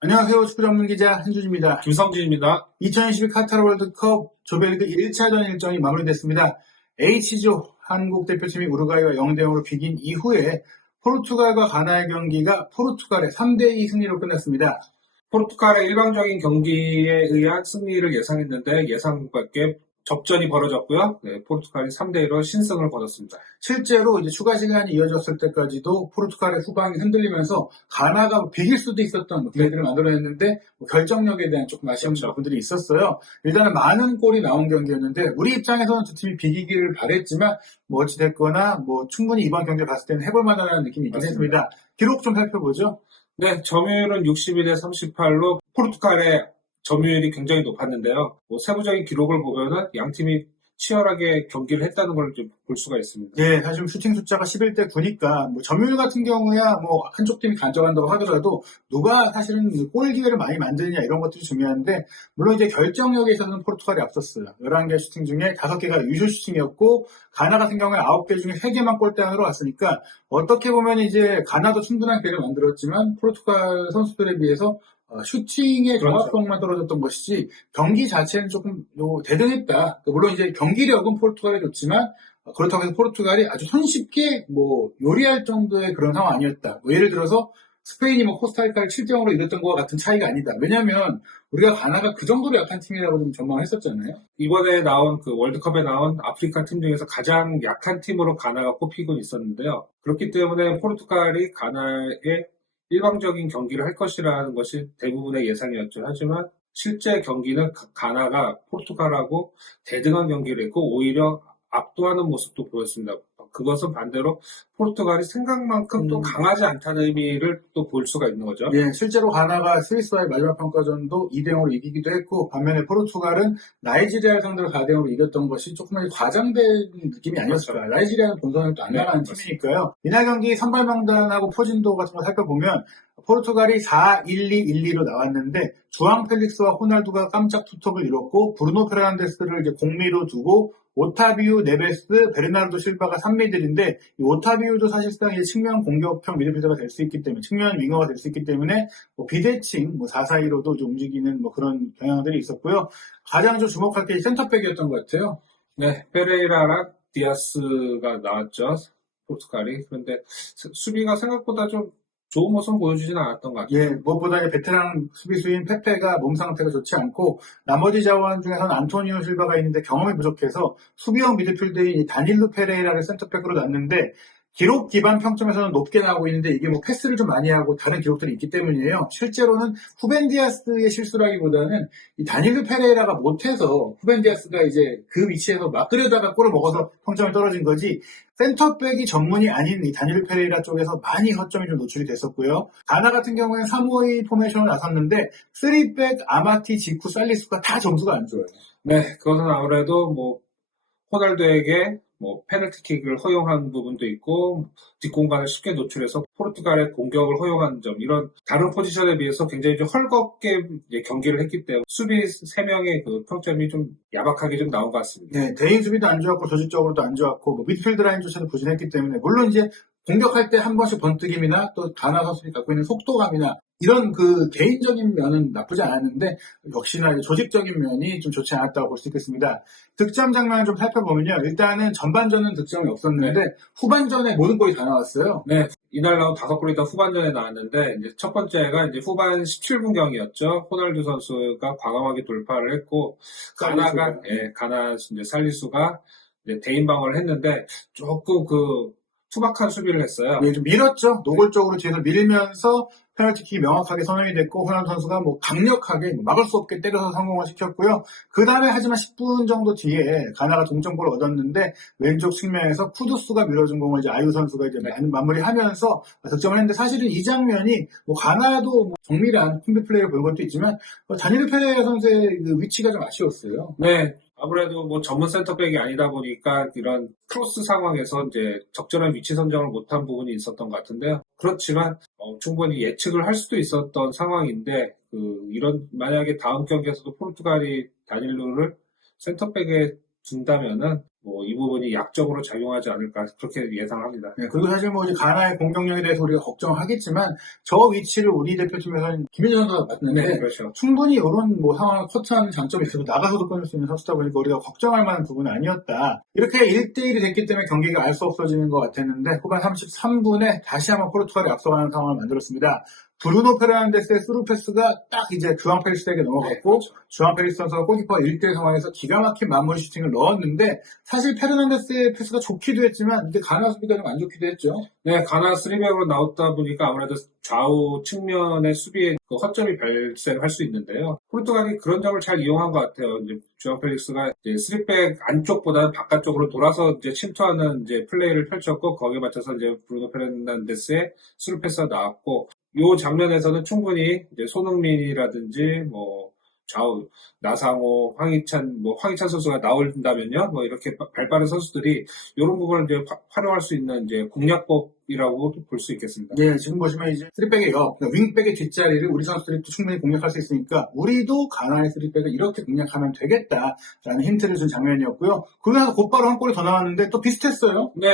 안녕하세요. 축구 전문 기자 한준입니다. 김성진입니다. 2022 카타르 월드컵 조별리그 1차전 일정이 마무리됐습니다. H조 한국 대표팀이 우루과이와 0대0으로 비긴 이후에 포르투갈과 가나의 경기가 포르투갈의 3대2 승리로 끝났습니다. 포르투갈의 일방적인 경기에 의한 승리를 예상했는데 예상과 밖에 접전이 벌어졌고요. 포르투갈이 3대1로 신승을 거뒀습니다. 실제로 이제 추가 시간이 이어졌을 때까지도 포르투갈의 후방이 흔들리면서 가나가 비길 수도 있었던 플레이들을 만들어냈는데 결정력에 대한 조금 아쉬운 부분들이 있었어요. 일단은 많은 골이 나온 경기였는데 우리 입장에서는 두 팀이 비기기를 바랬지만 어찌됐거나 충분히 이번 경기를 봤을 때는 해볼 만하다는 느낌이 있긴 했습니다. 기록 좀 살펴보죠. 네, 점유율은 61대 38로 포르투갈의 점유율이 굉장히 높았는데요. 세부적인 기록을 보면은 양 팀이 치열하게 경기를 했다는 걸 볼 수가 있습니다. 예, 사실 슈팅 숫자가 11대 9니까 점유율 같은 경우야 한쪽 팀이 가져간다고 하더라도 누가 사실은 골 기회를 많이 만드느냐 이런 것들이 중요한데 물론 이제 결정력에 있어서는 포르투갈이 앞섰어요. 11개 슈팅 중에 5개가 유효 슈팅이었고 가나 같은 경우에 9개 중에 3개만 골대안으로 왔으니까 어떻게 보면 이제 가나도 충분한 기회를 만들었지만 포르투갈 선수들에 비해서 슈팅의 정확성만 떨어졌던 것이지 경기 자체는 조금 대등했다. 물론 이제 경기력은 포르투갈이 좋지만 그렇다고 해서 포르투갈이 아주 손쉽게 요리할 정도의 그런 상황 아니었다. 예를 들어서 스페인이 코스타리카를 7대0으로 이겼던 것과 같은 차이가 아니다. 왜냐하면 우리가 가나가 그 정도로 약한 팀이라고 좀 전망을 했었잖아요. 이번에 나온 월드컵에 나온 아프리카 팀 중에서 가장 약한 팀으로 가나가 꼽히고 있었는데요. 그렇기 때문에 포르투갈이 가나의 일방적인 경기를 할 것이라는 것이 대부분의 예상이었죠. 하지만 실제 경기는 가나가 포르투갈하고 대등한 경기를 했고 오히려 압도하는 모습도 보였습니다. 그것은 반대로 포르투갈이 생각만큼 또 강하지 않다는 의미를 또 볼 수가 있는 거죠. 예, 실제로 가나가 스위스와의 마지막 평가전도 2대0으로 이기기도 했고 반면에 포르투갈은 나이지리아를 상대로 4대0으로 이겼던 것이 조금 과장된 느낌이 아니었을까. 그렇죠. 나이지리아는 본선에 또 안 나가는 팀이니까요. 이날 경기 선발 명단하고 포진도 같은 거 살펴보면 포르투갈이 4-1-2-1-2로 나왔는데 주앙 펠릭스와 호날두가 깜짝 투톱을 이뤘고 브루노 페르난데스를 이제 공미로 두고 오타비우, 네베스, 베르나르도 실바가 3미들인데 이 오타비우도 사실상 이제 측면 공격형 미드필더가 될 수 있기 때문에 측면 윙어가 될 수 있기 때문에 비대칭 4-4-2로도 좀 움직이는 그런 경향들이 있었고요. 가장 좀 주목할 게 센터백이었던 것 같아요. 네, 페레이라랑 디아스가 나왔죠. 포르투갈이. 그런데 수비가 생각보다 좀 좋은 모습 보여주지는 않았던 것 같아요. 예, 무엇보다 베테랑 수비수인 페페가 몸 상태가 좋지 않고 나머지 자원 중에서는 안토니오 실바가 있는데 경험이 부족해서 수비형 미드필더인 다닐루 페레이라를 센터백으로 놨는데 기록 기반 평점에서는 높게 나오고 있는데 이게 패스를 좀 많이 하고 다른 기록들이 있기 때문이에요. 실제로는 후벤 디아스의 실수라기보다는 이 다닐루 페레이라가 못해서 후벤 디아스가 이제 그 위치에서 막으려다가 골을 먹어서 평점이 떨어진 거지 센터백이 전문이 아닌 이 다닐루 페레이라 쪽에서 많이 허점이 좀 노출이 됐었고요. 가나 같은 경우에는 3-5-2 포메이션을 나섰는데 3백, 아마티, 지쿠, 살리수가 다 점수가 안 좋아요. 네, 그것은 아무래도 호날두에게 페널티킥을 허용한 부분도 있고 뒷공간을 쉽게 노출해서 포르투갈의 공격을 허용한 점 이런 다른 포지션에 비해서 굉장히 좀 헐겁게 경기를 했기 때문에 수비 3명의 그 평점이 좀 야박하게 좀 나온 것 같습니다. 네, 대인 수비도 안 좋았고 조직적으로도 안 좋았고 미드필드 라인조차도 부진했기 때문에 물론 이제 공격할 때 한 번씩 번뜩임이나 또 가나 선수들이 갖고 있는 속도감이나 이런 그 개인적인 면은 나쁘지 않았는데 역시나 조직적인 면이 좀 좋지 않았다고 볼 수 있겠습니다. 득점 장면을 좀 살펴보면요. 일단은 전반전은 득점이 없었는데 후반전에 모든 골이 다 나왔어요. 네, 이날 나온 5골이 다 후반전에 나왔는데 이제 첫 번째가 이제 후반 17분경이었죠. 호날두 선수가 과감하게 돌파를 했고 가나 이제 살리수가 이제 대인 방어를 했는데 조금 투박한 수비를 했어요. 네, 좀 밀었죠. 노골적으로 뒤에서 밀면서 페널티킥이 명확하게 선언이 됐고 호날두 선수가 강력하게 막을 수 없게 때려서 성공을 시켰고요. 그 다음에 하지만 10분 정도 뒤에 가나가 동점골을 얻었는데 왼쪽 측면에서 쿠두스가 밀어준 공을 이제 아유 선수가 이제 마무리하면서 득점을 했는데 사실은 이 장면이 가나도 정밀한 콤비 플레이를 본 것도 있지만 다니르 페레이라 선수의 그 위치가 좀 아쉬웠어요. 네. 아무래도 전문 센터백이 아니다 보니까 이런 크로스 상황에서 이제 적절한 위치 선정을 못한 부분이 있었던 것 같은데요. 그렇지만 충분히 예측을 할 수도 있었던 상황인데 만약에 다음 경기에서도 포르투갈이 다닐루를 센터백에 둔다면은 뭐 이 부분이 약점으로 작용하지 않을까 그렇게 예상합니다. 네, 그리고 사실 뭐 이제 가나의 공격력에 대해서 우리가 걱정하겠지만 저 위치를 우리 대표팀에서는 김민재 선수가 맡는데 네, 그렇죠. 충분히 이런 뭐 상황을 커트하는 장점이 있어서 나가서도 끊을 수 있는 선수다 보니까 우리가 걱정할 만한 부분은 아니었다. 이렇게 1대1이 됐기 때문에 경기가 알 수 없어지는 것 같았는데 후반 33분에 다시 한번 포르투갈이 앞서가는 상황을 만들었습니다. 브루노 페르난데스의 스루 패스가 딱 이제 주앙 페리스에게 넘어갔고 네, 그렇죠. 주앙 페리스 선수가 골키퍼 1대1 상황에서 기가 막힌 마무리 슈팅을 넣었는데 사실 페르난데스의 패스가 좋기도 했지만 이게 가나 수비가 좀 안 좋기도 했죠. 네, 가나 3백으로 나왔다 보니까 아무래도 좌우 측면의 수비에 그 허점이 발생할 수 있는데요. 포르투갈이 그런 점을 잘 이용한 것 같아요. 이제 주앙 펠릭스가 이제 3백 안쪽보다 바깥쪽으로 돌아서 이제 침투하는 이제 플레이를 펼쳤고 거기에 맞춰서 이제 브루노 페르난데스의 스루 패스가 나왔고 이 장면에서는 충분히 이제 손흥민이라든지 뭐 좌우 나상호, 황희찬 선수가 나온다면요, 뭐 이렇게 발빠른 선수들이 이런 부분을 이제 활용할 수 있는 이제 공략법이라고 볼 수 있겠습니다. 예, 지금 보시면 이제 3백의 옆, 그러니까 윙백의 뒷자리를 우리 선수들이 또 충분히 공략할 수 있으니까 우리도 가나의 3백을 이렇게 공략하면 되겠다라는 힌트를 준 장면이었고요. 그러고 나서 곧바로 한 골이 더 나왔는데 또 비슷했어요. 네,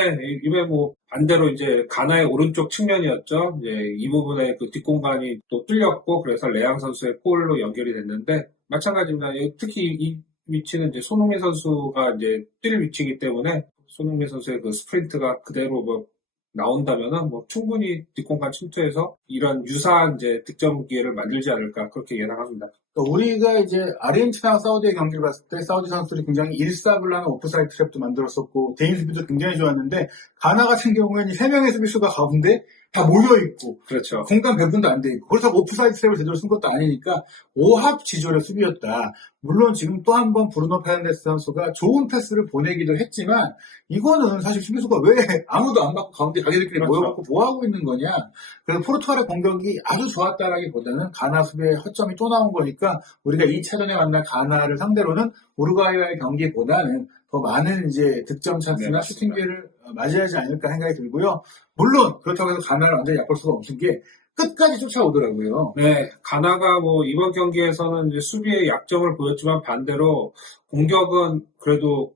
이번에 뭐 반대로 이제 가나의 오른쪽 측면이었죠. 이제 이 부분에 그 뒷공간이 또 뚫렸고 그래서 레앙 선수의 골로 연결이 됐는데 마찬가지입니다. 특히 이 위치는 이제 손흥민 선수가 이제 뛸 위치이기 때문에 손흥민 선수의 그 스프린트가 그대로 뭐 나온다면은 뭐 충분히 뒷공간 침투해서 이런 유사한 이제 득점 기회를 만들지 않을까 그렇게 예상합니다. 그러니까 우리가 이제 아르헨티나와 사우디의 경기를 봤을 때 사우디 선수들이 굉장히 일사불란한 오프사이드 트랩도 만들었었고 개인 수비도 굉장히 좋았는데 가나 같은 경우에는 3명의 수비수가 가운데 다 모여있고 그렇죠. 공간 배분도 안 돼 있고 그래서 오프사이드 트랩을 제대로 쓴 것도 아니니까 오합지졸의 수비였다. 물론 지금 또 한 번 브루노 페르난데스 선수가 좋은 패스를 보내기도 했지만 이거는 사실 수비수가 왜 아무도 안 맞고 가운데 자기들끼리 그렇죠. 모여갖고 뭐하고 있는 거냐. 그래서 포르투갈의 공격이 아주 좋았다라기보다는 가나 수비의 허점이 또 나온 거니까 우리가 2차전에 만날 가나를 상대로는 우루과이와의 경기보다는 더 많은 이제 득점 찬스나 네, 슈팅 기회를 맞이하지 않을까 생각이 들고요. 물론 그렇다고 해서 가나를 완전히 약볼 수가 없는 게 끝까지 쫓아오더라고요. 네, 가나가 뭐 이번 경기에서는 이제 수비의 약점을 보였지만 반대로 공격은 그래도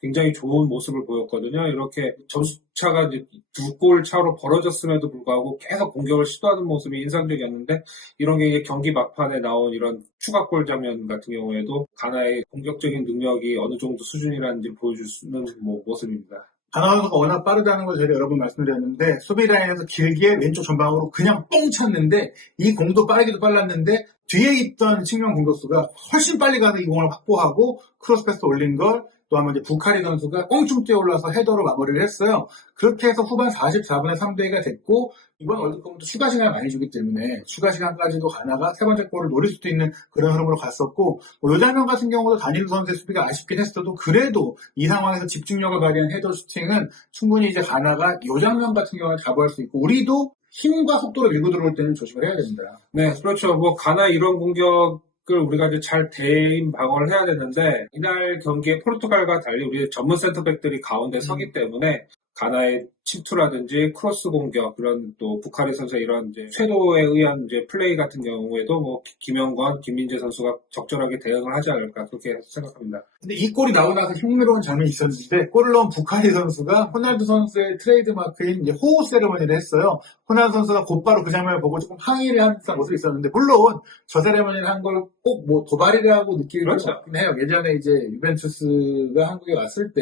굉장히 좋은 모습을 보였거든요. 이렇게 점수차가 이제 2골 차로 벌어졌음에도 불구하고 계속 공격을 시도하는 모습이 인상적이었는데 이런 게 이제 경기 막판에 나온 이런 추가골 장면 같은 경우에도 가나의 공격적인 능력이 어느 정도 수준이라는지 보여주는 뭐 모습입니다. 가나 선수가 워낙 빠르다는 걸 제가 여러 번 말씀드렸는데 수비 라인에서 길게 왼쪽 전방으로 그냥 뻥 찼는데 이 공도 빠르기도 빨랐는데 뒤에 있던 측면 공격수가 훨씬 빨리 가는 이 공을 확보하고 크로스 패스 올린 걸 또 한번 이제 부카리 선수가 꽁충 뛰어올라서 헤더로 마무리를 했어요. 그렇게 해서 후반 44분에 3대2가 됐고 이번 월드컵은 또 추가 시간을 많이 주기 때문에 추가 시간까지도 가나가 세 번째 골을 노릴 수도 있는 그런 흐름으로 갔었고 이 장면 같은 경우도 다니엘 선수의 수비가 아쉽긴 했어도 그래도 이 상황에서 집중력을 발휘한 헤더 슈팅은 충분히 이제 가나가 이 장면 같은 경우에 자부할 수 있고 우리도 힘과 속도로 밀고 들어올 때는 조심을 해야 됩니다. 네, 그렇죠. 뭐 가나 이런 공격을 우리가 이제 잘 대인 방어를 해야 되는데 이날 경기에 포르투갈과 달리 우리 전문 센터백들이 가운데 서기 때문에 가나의 침투라든지 크로스 공격 그런 또 부카리 선수의 이런 이제 쇄도에 의한 이제 플레이 같은 경우에도 뭐 김영권, 김민재 선수가 적절하게 대응을 하지 않을까 그렇게 생각합니다. 근데 이 골이 나오고 나서 흥미로운 장면이 있었는데 골을 넣은 부카리 선수가 호날두 선수의 트레이드 마크인 이제 호호 세레머니를 했어요. 호날두 선수가 곧바로 그 장면을 보고 조금 항의를 한 듯한 모습이 있었는데 물론 저 세레머니를 한 걸 꼭 뭐 도발이라고 느끼는 건 그렇죠. 없긴 해요. 예전에 이제 유벤투스가 한국에 왔을 때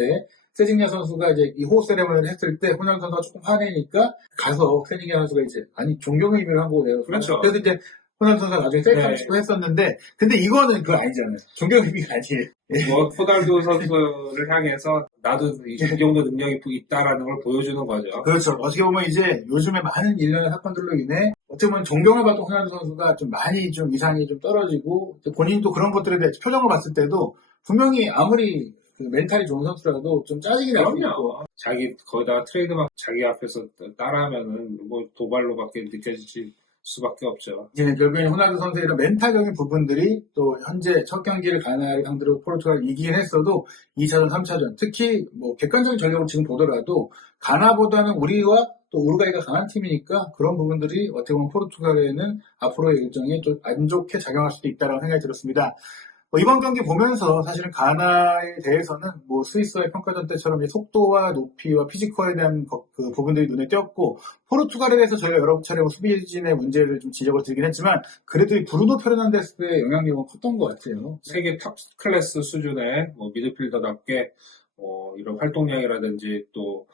세징야 선수가 이제 이 호흡 세레머니를 했을 때 호날두 선수가 조금 화내니까 가서 세징야 선수가 이제 아니 존경의 의미를 한 거고 내가 그렇죠. 그래서 이제 호날두 선수가 나중에 셀카를 네. 찍고 했었는데 근데 이거는 그거 아니잖아요. 존경의 의미가 아니에요. 뭐 호날두 선수를 향해서 나도 이 정도 능력이 있다라는 걸 보여주는 거죠. 그렇죠. 어떻게 보면 이제 요즘에 많은 일련의 사건들로 인해 어떻게 보면 존경을 받던 호날두 선수가 좀 많이 좀 이상이 좀 떨어지고 본인도 그런 것들에 대해 표정을 봤을 때도 분명히 아무리 그 멘탈이 좋은 선수라도 좀 짜증이 날 수 있고 그럼요. 자기 거기다 트레이드마크 자기 앞에서 따라하면은 뭐 도발로밖에 느껴질 수밖에 없죠. 이제 결국엔 호날두 선수의 이런 멘탈적인 부분들이 또 현재 첫 경기를 가나를 상대로 포르투갈이 이기긴 했어도 2차전, 3차전 특히 뭐 객관적인 전력을 지금 보더라도 가나보다는 우리와 또 우루과이가 강한 팀이니까 그런 부분들이 어떻게 보면 포르투갈에는 앞으로의 일정에 좀 안 좋게 작용할 수도 있다고 생각이 들었습니다. 이번 경기 보면서 사실은 가나에 대해서는 뭐 스위스와의 평가전 때처럼 이제 속도와 높이와 피지컬에 대한 그 부분들이 눈에 띄었고, 포르투갈에 대해서 저희가 여러 차례 수비진의 문제를 좀 지적을 드리긴 했지만 그래도 이 브루노 페르난데스의 영향력은 컸던 것 같아요. 세계 탑 클래스 수준의 뭐 미드필더답게 이런 활동량이라든지 또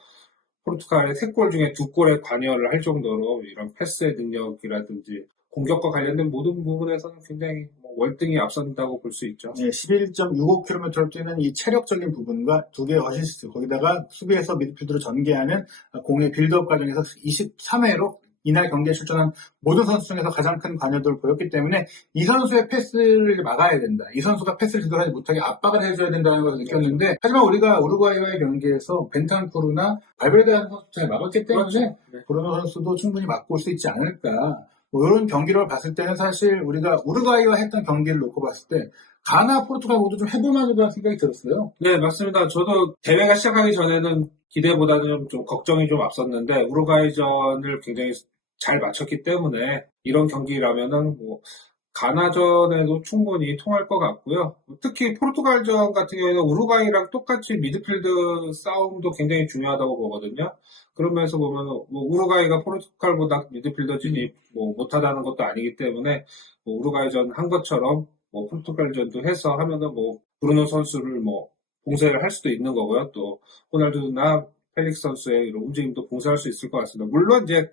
포르투갈의 3골 중에 2골에 관여를 할 정도로 이런 패스의 능력이라든지 공격과 관련된 모든 부분에서는 굉장히 월등히 앞선다고 볼 수 있죠. 네, 11.65km를 뛰는 이 체력적인 부분과 2개의 어시스트, 거기다가 수비에서 미드필드로 전개하는 공의 빌드업 과정에서 23회로 이날 경기에 출전한 모든 선수 중에서 가장 큰 관여도를 보였기 때문에 이 선수의 패스를 막아야 된다. 이 선수가 패스를 제대로 못하게 압박을 해줘야 된다는 것을 느꼈는데, 하지만 우리가 우루과이와의 경기에서 벤탄쿠르나 발베르데 하는 선수 잘 막았기 때문에 그렇죠. 네. 브루노 선수도 충분히 막고 올 수 있지 않을까. 이런 경기를 봤을 때는 사실 우리가 우루과이와 했던 경기를 놓고 봤을 때 가나, 포르투갈 모두 좀 해볼만하다는 생각이 들었어요. 네, 맞습니다. 저도 대회가 시작하기 전에는 기대보다는 좀 걱정이 좀 앞섰는데 우루과이전을 굉장히 잘 마쳤기 때문에 이런 경기라면은 가나전에도 충분히 통할 것 같고요. 특히 포르투갈전 같은 경우에는 우루과이랑 똑같이 미드필드 싸움도 굉장히 중요하다고 보거든요. 그런 면에서 보면 우루과이가 포르투갈보다 미드필더 진입 못하다는 것도 아니기 때문에 우루과이전 한 것처럼 포르투갈전도 해서 하면은 브루노 선수를 봉쇄를 할 수도 있는 거고요. 또 호날두나 펠릭스 선수의 이런 움직임도 봉쇄할 수 있을 것 같습니다. 물론 이제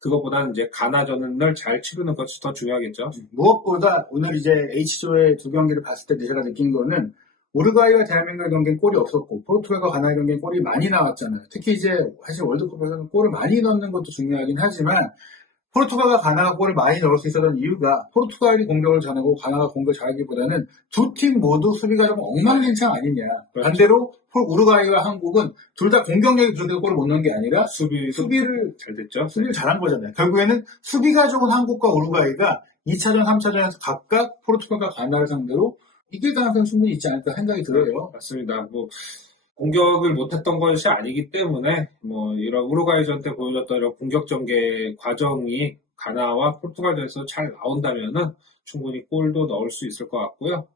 그것보다는 이제 가나전을 잘 치르는 것이 더 중요하겠죠. 무엇보다 오늘 이제 H조의 두 경기를 봤을 때 제가 느낀 거는 우루과이와 대한민국의 경기는 골이 없었고 포르투갈과 가나의 경기는 골이 많이 나왔잖아요. 특히 이제 사실 월드컵에서는 골을 많이 넣는 것도 중요하긴 하지만 포르투갈과 가나가 골을 많이 넣을 수 있었던 이유가 포르투갈이 공격을 잘하고 가나가 공격을 잘하기보다는 두 팀 모두 수비가 좀 엉망진창 아니냐. 그렇죠. 반대로 우루과이와 한국은 둘 다 공격력이 부족해서 골을 못 넣은 게 아니라 수비를 잘 됐죠. 수비를 잘한 거잖아요. 결국에는 수비가 좋은 한국과 우루과이가 2차전, 3차전에서 각각 포르투갈과 가나를 상대로 이길 가능성이 충분히 있지 않을까 생각이 들어요. 맞습니다. 공격을 못했던 것이 아니기 때문에 이런 우루과이전 때 보여줬던 이런 공격 전개 과정이 가나와 포르투갈전에서 잘 나온다면은 충분히 골도 넣을 수 있을 것 같고요.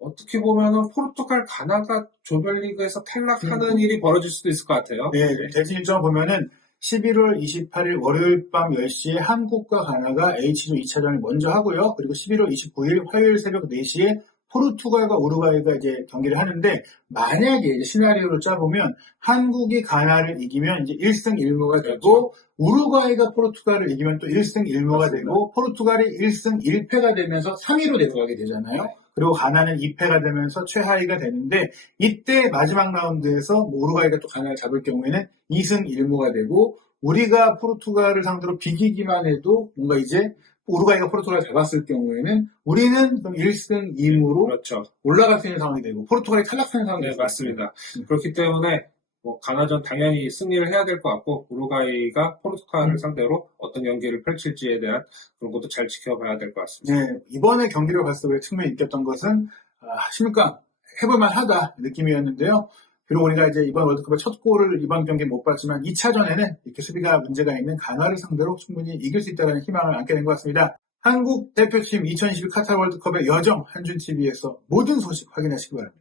어떻게 보면은 포르투갈 가나가 조별리그에서 탈락하는 일이 벌어질 수도 있을 것 같아요. 네, 대진 일정을 보면은 11월 28일 월요일 밤 10시에 한국과 가나가 H조 2차전을 먼저 하고요. 그리고 11월 29일 화요일 새벽 4시에 포르투갈과 우루과이가 이제 경기를 하는데, 만약에 이제 시나리오를 짜보면 한국이 가나를 이기면 이제 1승 1무가 되고, 우루과이가 포르투갈을 이기면 또 1승 1무가 되고, 포르투갈이 1승 1패가 되면서 3위로 내려가게 되잖아요. 그리고 가나는 2패가 되면서 최하위가 되는데, 이때 마지막 라운드에서 우루과이가 또 가나를 잡을 경우에는 2승 1무가 되고, 우리가 포르투갈을 상대로 비기기만 해도 뭔가 이제 우루과이가 포르투갈을 잡았을 경우에는 우리는 그럼 1승 2무로 그렇죠. 올라갈 수 있는 상황이 되고 포르투갈이 탈락하는 상황이 네, 되죠. 맞습니다. 그렇기 때문에 가나전 당연히 승리를 해야 될 것 같고 우루과이가 포르투갈을 상대로 어떤 경기를 펼칠지에 대한 그런 것도 잘 지켜봐야 될 것 같습니다. 네, 이번에 경기를 봤을 때 충분히 느꼈던 것은 16강 해볼만 하다 느낌이었는데요. 그리고 우리가 이제 이번 월드컵의 첫 골을 이번 경기에 못 봤지만 2차전에는 이렇게 수비가 문제가 있는 가나를 상대로 충분히 이길 수 있다는 희망을 안게 된 것 같습니다. 한국 대표팀 2022 카타르 월드컵의 여정 한준TV에서 모든 소식 확인하시기 바랍니다.